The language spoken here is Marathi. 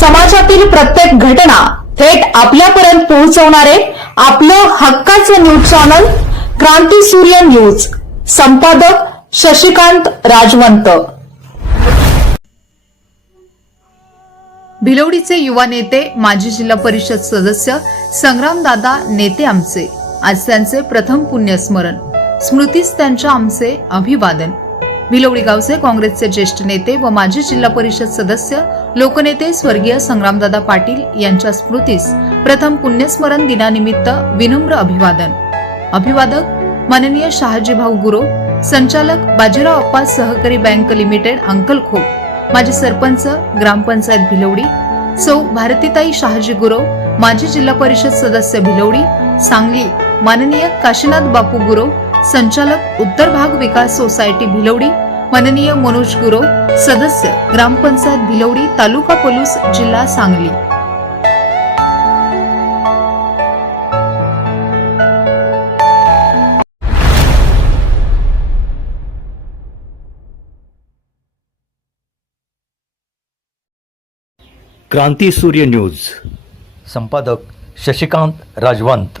समाजातील प्रत्येक घटना थेट आपल्यापर्यंत पोहोचवणारे आपलं हक्काचं न्यूज चॅनल क्रांती सूर्य न्यूज. संपादक शशिकांत राजवंत. भिलवडीचे युवा नेते माजी जिल्हा परिषद सदस्य संग्रामदादा नेते आमचे. आज त्यांचे प्रथम पुण्यस्मरण. स्मृतीच त्यांच्या आमचे अभिवादन. भिलवडी गावचे काँग्रेसचे ज्येष्ठ नेते व माजी जिल्हा परिषद सदस्य लोकनेते स्वर्गीय संग्रामदादा पाटील यांच्या स्मृतीस प्रथम पुण्यस्मरण दिनानिमित्त विनम्र अभिवादन. अभिवादक माननीय शहाजीभाऊ गुरो संचालक बाजीराव अप्पा सहकारी बँक लिमिटेड अंकलखोप माजी सरपंच ग्रामपंचायत भिलवडी सौ भारतीताई शहाजी गुरव माजी जिल्हा परिषद सदस्य भिलवडी सांगली माननीय काशीनाथ बापू गुरव संचालक उत्तर भाग विकास सोसायटी भिलवडी माननीय मनोज गुरव सदस्य ग्रामपंचायत भिलवडी तालुका पोलीस जिल्हा सांगली. क्रांती सूर्य न्यूज. संपादक शशिकांत राजवंत.